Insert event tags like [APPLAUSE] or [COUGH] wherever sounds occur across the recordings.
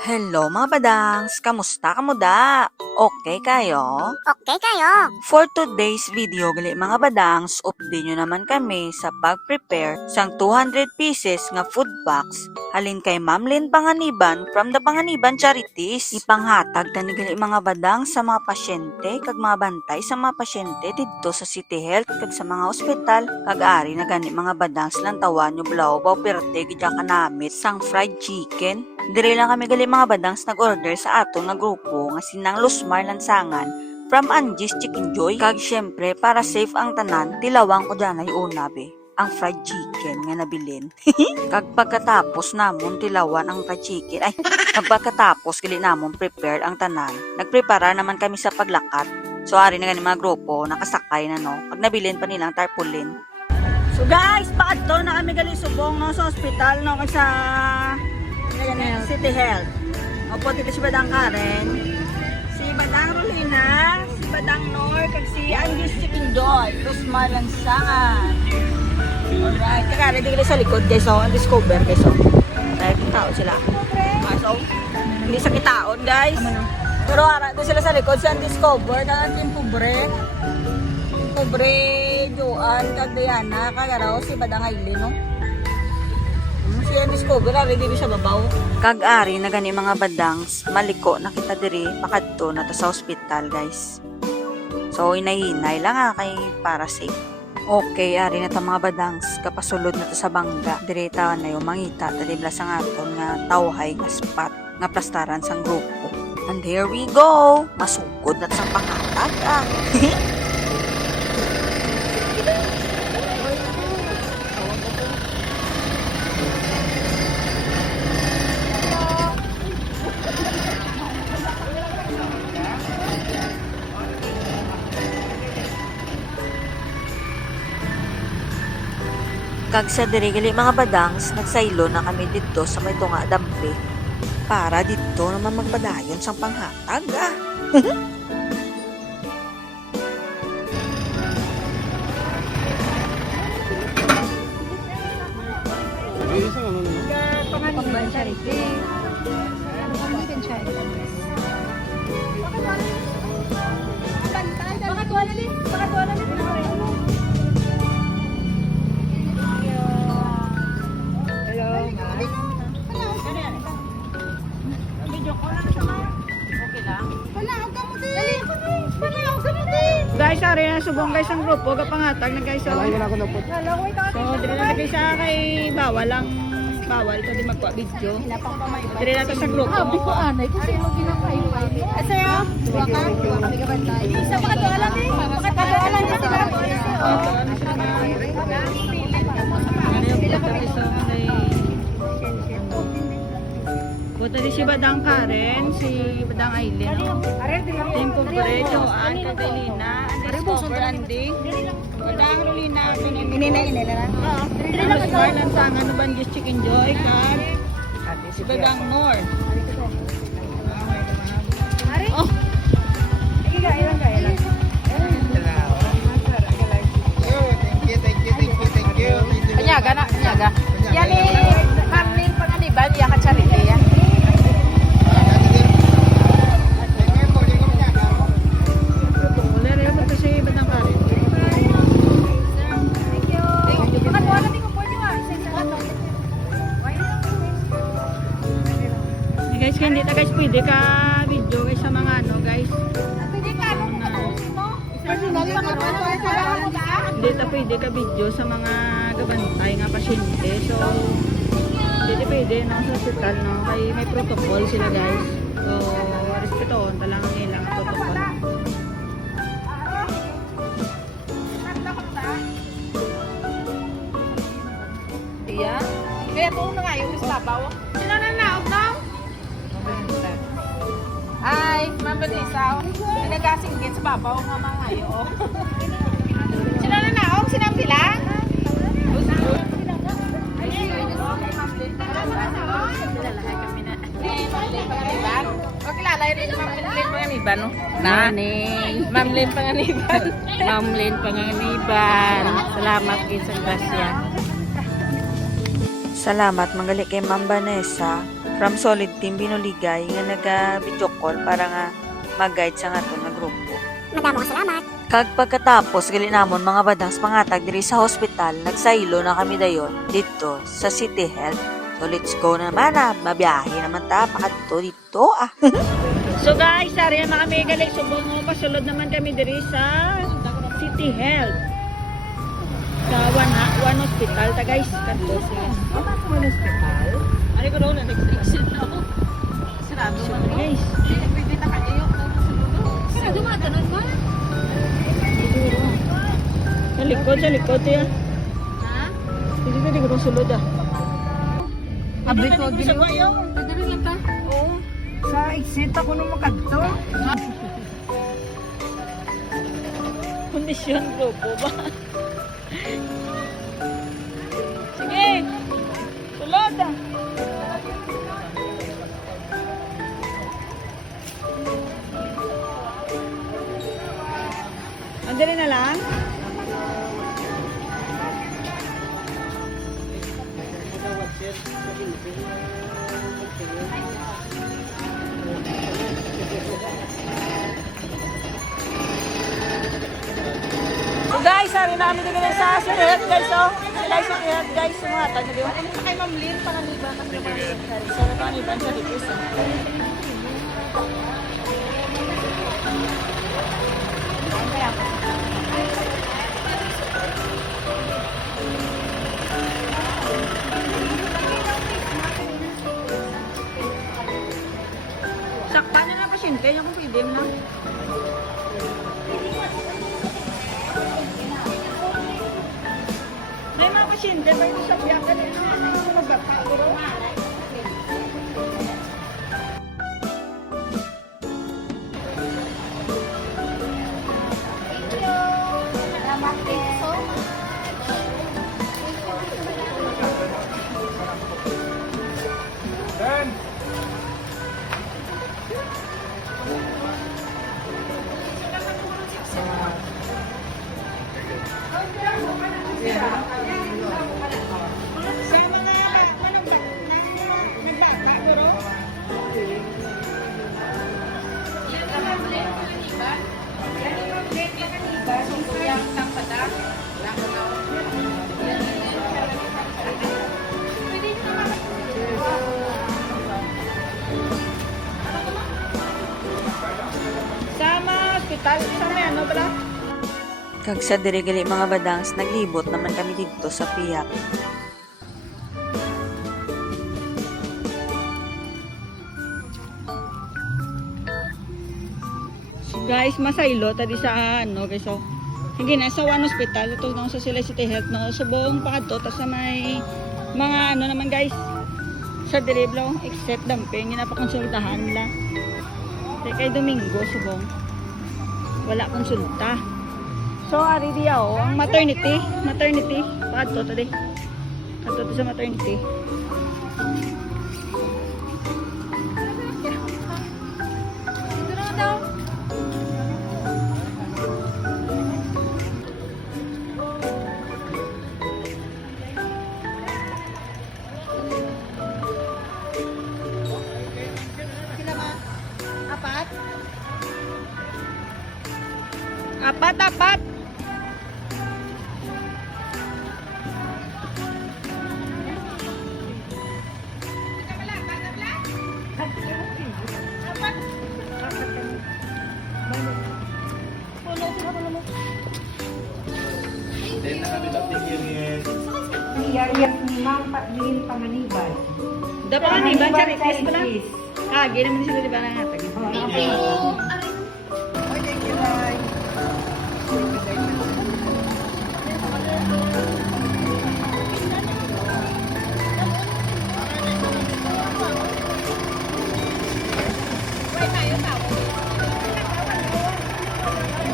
Hello mga badangs! Kamusta kamuda? Okay kayo? Okay kayo. For today's video, gali mga badangs, update nyo naman kami sa pag-prepare sang 200 pieces nga food box halin kay Ma'am Lynn Panganiban from the Panganiban Charities. Ipanghatag tani gali mga badang sa mga pasyente kag mga bantay sa mga pasyente didto sa City Health kag sa mga ospital kag ari na gani mga badangs lang tawan nyo blaw baw perte gidya kanamit sang fried chicken Dire lang kami gali mga badangs nag-order sa atong nga grupo nga sinang Luzmar Lansangan from Angie's Chicken Joy. Kag syempre, para safe ang tanan, tilawang ko dyan ay una be ang fried chicken nga nabilin. [LAUGHS] kag pagkatapos namon tilawan ang fried chicken, ay, [LAUGHS] kag pagkatapos gali namon prepared ang tanan, nagprepara naman kami sa paglakat. So, ari na gani mga grupo, nakasakay na no. Pag nabilin pa nilang tarpaulin. So guys, paadto na kami gali subong no sa ospital no sa Health. City Health. Opo, dito si Badang Karen, si Badang Rolina, si Badang Nor, kag si Chicken Joy, plus Malansangan. Alright, kaya ready gali sa likod guys, so, ang discover guys, so. Dahil yung tao sila. So, hindi sa kitaon guys. Pero ara, doon sila sa likod, sa discover, kag ang pobre. Pobre, Joan, kag Diana, kag araw, si Badang Aileen, no? Si Anis ko, grabe di siya babaw. Kag-ari na gani mga badangs, maliko na kita diri pakadto na to sa ospital, guys. So, inay-inay lang ha kay para safe. Okay, ari na ta mga badangs, kapasulod na to sa bangga. Direta na yung mangita, talibla sa aton nga tawhay nga spot, nga plastaran sang grupo. And here we go! Masugod na sa pakatag ah. [LAUGHS] Kag sa dirigali mga badangs, nagsaylo na kami dito sa may tunga dampi. Para dito naman magpadayon sang panghatag ah. [LAUGHS] Baka tuwala din. Din. Guys, ari na subong guys ang grupo kapangatag na guys. So, ka. so dire na guys sa kay bawal lang bawal ito di magpa video. Dire na to sa grupo. Sabi ko anay kasi mo ginakayo ay. Ay sa'yo? Duwa ka? Duwa kami ka bantay. Isa pa katuwa lang eh. Pakatuwa lang din sila. Puta di si Badang Karen, si Badang Aileen. no? Tempo Bre, Joanne, Catalina, Discover, Andy. Badang Rolina, Inina-ina na lang. Oo. Tapos Bar ng Sangan, Nubanggis Chicken Joy, Kag, si Badang Nor. Oh, Kanyaga na, kanyaga. Yan eh, Ma'am Hindi na pwede ka video sa mga gabantay nga pasyente. So, hindi na pwede no, sa hospital no. Kaya may protocol sila guys. So, respetoon talaga nila ang protocol. Iya. Kaya po na nga yung islabaw. Sino na naog daw? Ay, Ma'am Vanessa. Nagasinggit sa babaw nga mga ayo. [LAUGHS] Sinam sila? Panganiban, no? Naning. Ma'am Lynn Panganiban. [LAUGHS] Ma'am Lynn Panganiban. Salamat sa grasya. Salamat manggali kay Ma'am Vanessa from Solid Team Binuligay nga naga-video call para nga mag-guide sa nga. Madamo ka salamat. Kag pagkatapos gali namon mga badangs pangatag diri sa hospital, nagsaylo na kami dayon dito sa City Health. So let's go na naman ah, mabiyahe naman ta pakadto dito ah. [LAUGHS] So guys, ari na kami gali subong mo pasulod naman kami diri sa City Health. Sa one, ha- one hospital ta guys. Kanto sila. One hospital? Ano ko daw na restriction na ako. Sarado So man. guys, Tanan mo. sa likod, sa likod ya. Ha? Dito dito ko sulod ah. Abri ko, Sa gili. kwayo. Pwede rin lang ta. Oo. Sa exit ako nung makadto. Kondisyon grupo ba? Sabi namin dito na sa City Health guys, oh. Sila City Health guys, taga dito. Ano sa kay Ma'am Lynn, panganiban ng So, ito ang iban siya dito. Sakpan nyo na pasyente, yung kung pwede mo na. Pasyente, may isa biya ka rin naman ang mga Kag sa diri gali mga badangs naglibot naman kami dito sa Piyak. Guys, masaylo tadi sa ano guys so hindi na sa one hospital ito nung sa sila City Health no? Subong pa to tas sa may mga ano naman guys sa Diriblo except damping yun na pa konsultahan la Kaya kay Domingo subong wala konsulta so ari diya oh maternity maternity. Pa to tadi Ato to sa maternity Iyariyak ni Ma'am Patlin Panganiban. dapat kan iban charities pala ah gini naman sila di ba nangatag Thank you.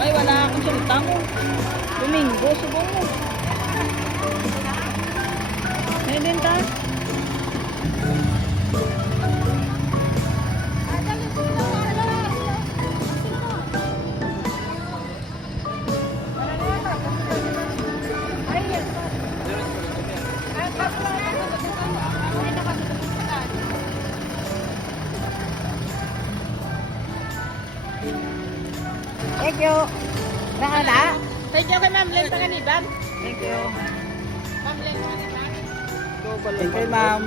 Ay, wala akong salita mo. Domingo, subong mo binibenta? Thank you. Nakala? Thank you kay Ma'am Lenta Kaniban. Thank you. Ma'am Len Panganiban.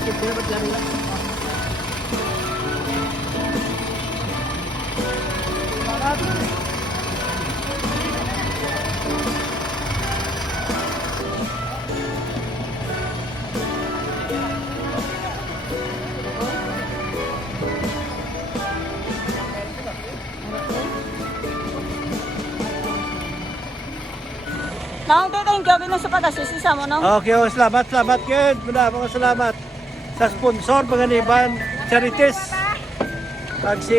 Thank you, ma'am. Naong thank you kina sa pag-assist mo, no? Okay, oh, salamat, salamat yun. Muna mga salamat sa sponsor, mga niban, charities. Pag si,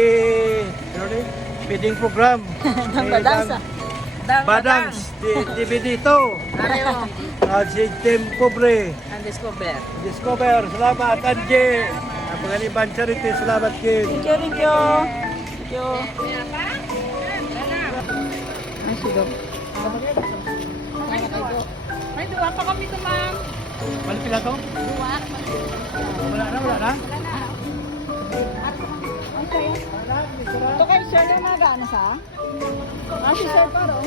ano ni, feeding program. Ang badansa. Badangs, di, di dito. [LAUGHS] At si Tim Pobre, Ang discover. Discover, salamat. Anje, ang mga niban, charities, salamat yun. Thank you, thank you. Thank you. Ay, sigap. Duwa pa kami to, Ma'am. Balik pila to? Duwa. Wala na, wala na. Ito kay Sir na nag-ano sa? Ah, si Sir Paro.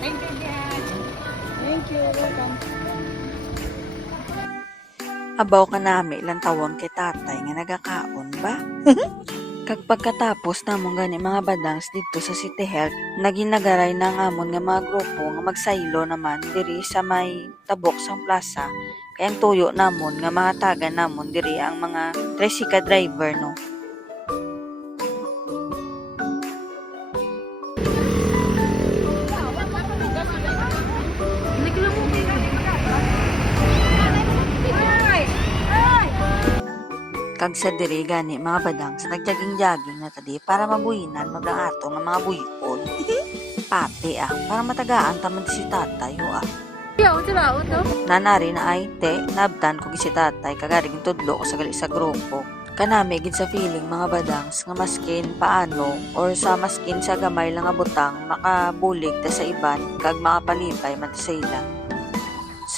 Thank you, Jan. Thank you, welcome. Abaw ka nami ilang tawon kay tatay nga nagakaon ba? [LAUGHS] Kag pagkatapos namong gani mga badangs dito sa City Health, naging nagaray na nga amon nga mga grupo nga magsaylo naman diri sa may tabok sang plaza. Kaya ang tuyo namon nga mga taga namon diri ang mga tresika driver no. Sa diri gani mga badangs nagjaging-jaging na tadi para mabuhinan mablang ato nga mga buyon. [LAUGHS] Pati ah, para matagaan tamad si tatay ho ah. Nanari na ay te, nabtan ko si tatay kagaring tudlo ko sa gali sa grupo. Kanami gid sa feeling mga badangs nga maskin paano or sa maskin sa gamay lang nga butang makabulig ta sa iban kag makapalipay man sa ila.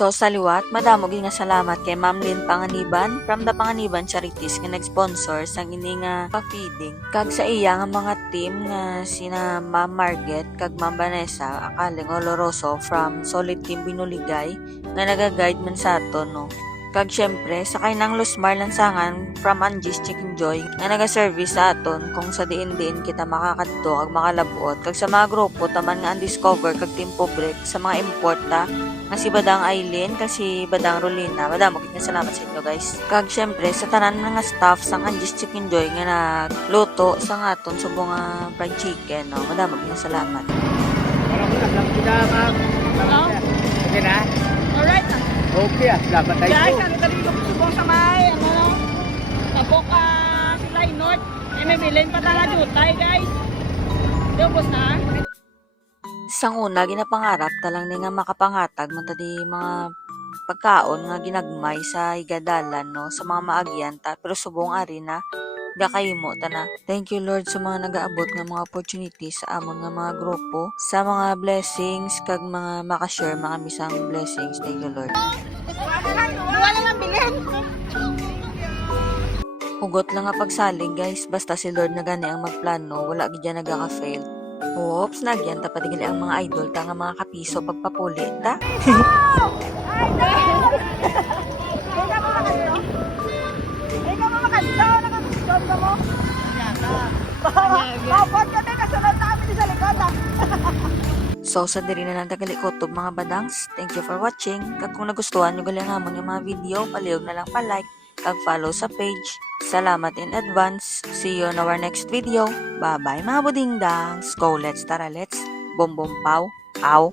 So sa liwat, madamo nga salamat kay Ma'am Lynn Panganiban from the Panganiban Charities nga nag-sponsor sang ini nga pa-feeding. Kag sa iya nga mga team nga sina Ma'am Margaret kag Ma'am Vanessa akaling Oloroso from Solid Team Binuligay nga naga-guide man sa aton no. Kag syempre, sakay ng Lusmar Lansangan from Angie's Chicken Joy nga naga-service sa aton kung sa diin-diin kita makakadto kag makalabuot. Kag sa mga grupo taman nga undiscover kag Team Pobre sa mga importa nga si Badang Aileen kag si Badang Rolina. Madamo gid nga salamat sa inyo guys. Kag syempre sa tanan nga staff sang Angie's Chicken Joy nga nagluto sa nga aton subong nga fried chicken. No? Madamo nga salamat. Para mo lang kita, ma'am. Okay na? Okay ah, salamat tayo. Guys, dali ko subong sa may, ano, tapok ka sila North. Eh, may bilin pa tala jutay, guys. Dubos na. Sang una, ginapangarap talang ni nga makapangatag man tadi mga pagkaon nga ginagmay sa igadalan no sa mga maagyan ta pero subong ari na gakaymo ta na. Thank you Lord sa mga nagaabot nga mga opportunities sa amon nga mga grupo, sa mga blessings kag mga makashare mga misang blessings. Thank you Lord. Wala lang bilin. Hugot lang nga pagsalig guys, basta si Lord na gani ang magplano, wala gid nagaka-fail. Oops, nagyan ta patigali ang mga idol ta nga mga kapiso pagpapuli ta. [LAUGHS] So, sa diri na lang tagali kutob mga badangs. Thank you for watching. Kag kung nagustuhan nyo galing hamon yung mga video, palihog na lang pa-like, kag follow sa page. Salamat in advance. See you on our next video. Bye-bye mga budingdangs. Go, let's tara, let's. Bom bom pow. Ow.